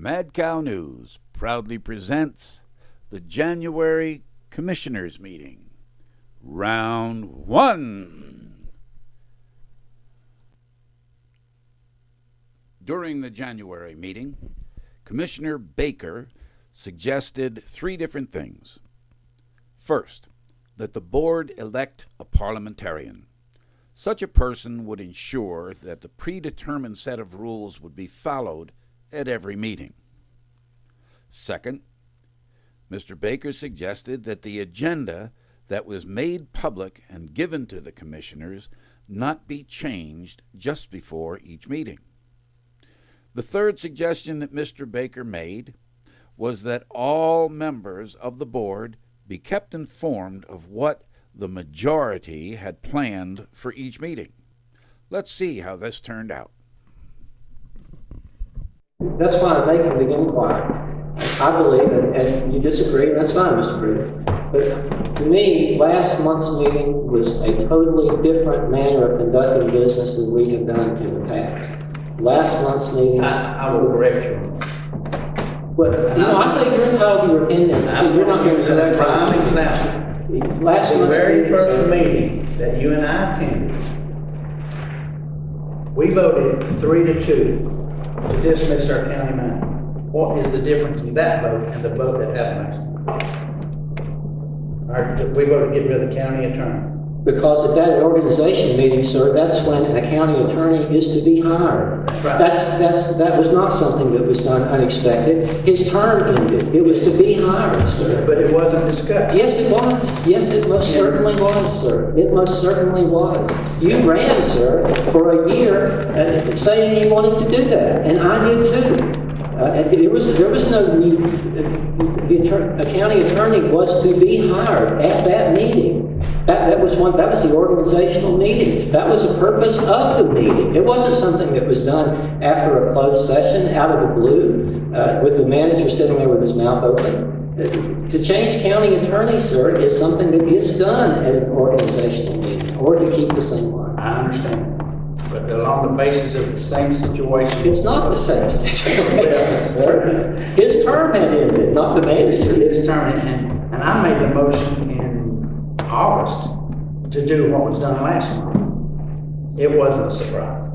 MadCow News proudly presents the January Commissioners Meeting, Round 1. During the January meeting, Commissioner Baker suggested 3 different things. First, that the board elect a parliamentarian. Such a person would ensure that the predetermined set of rules would be followed at every meeting. Second, Mr. Baker suggested that the agenda that was made public and given to the commissioners not be changed just before each meeting. The third suggestion that Mr. Baker made was that all members of the board be kept informed of what the majority had planned for each meeting. Let's see how this turned out. That's fine, they can begin quiet. I believe, and you disagree, and that's fine, Mr. Brewer. But to me, last month's meeting was a totally different manner of conducting business than we have done in the past. Last month's meeting... I will correct you. But, I say you're entitled to your opinion. You're not going to correct me. Prime example. Last month's very first meeting that you and I attended, we voted 3-2 to dismiss our county manager. What is the difference in that vote and the vote that happened last time? We voted to get rid of the county attorney. Because at that organization meeting, sir, that's when a county attorney is to be hired. Right. That was not something that was done unexpected. His term ended. It was to be hired, sir. But it wasn't discussed. Yes, it was. Yes, it most certainly was, sir. It most certainly was. You ran, sir, for a year saying you wanted to do that, and I did too. There was no need. A county attorney was to be hired at that meeting. That was the organizational meeting. That was the purpose of the meeting. It wasn't something that was done after a closed session out of the blue with the manager sitting there with his mouth open. To change county attorneys, sir, is something that is done at an organizational meeting or to keep the same line. I understand. But along the basis of the same situation. It's not the same situation. His term had ended, not the manager. His term, and I made the motion in August to do what was done last month. It wasn't a surprise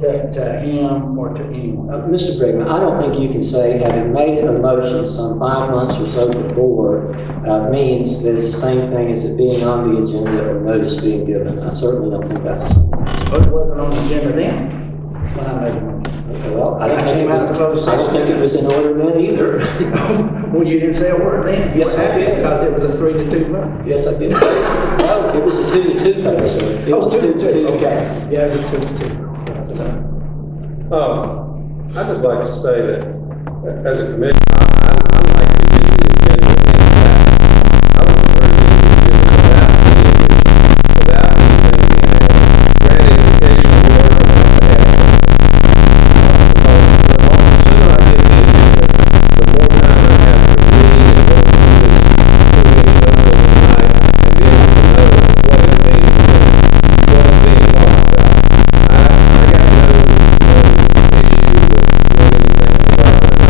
to him or to anyone. Mr. Brigham, I don't think you can say having made a motion some 5 months or so before means that it's the same thing as it being on the agenda or notice being given. I certainly don't think that's the same. But it wasn't on the agenda then when I made the motion. Okay, well, I don't think it was in order then either. Well, you didn't say a word then. Yes, I did. Because it was a 3-2 vote. Yes, I did. No, it was a 2-2 vote, sir. It was 2-2. Okay. Yeah, it was a 2-2. I'd just like to say that as a commissioner, I'd like to get the agenda in that. I would prefer to get the agenda without anything in it, granted occasional work on that. Because the sooner I get the agenda, the more time I have to read and go through things up for the night and be able to know what is being talked about. I got no issue with anything about the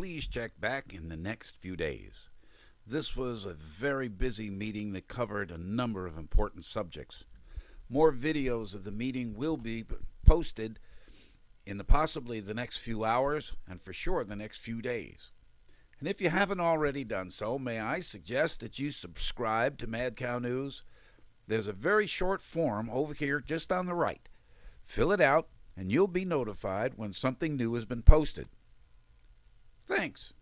please check back in the next few days. This was a very busy meeting that covered a number of important subjects. More videos of the meeting will be posted in possibly the next few hours and for sure the next few days. And if you haven't already done so, may I suggest that you subscribe to Mad Cow News? There's a very short form over here just on the right. Fill it out and you'll be notified when something new has been posted. Thanks.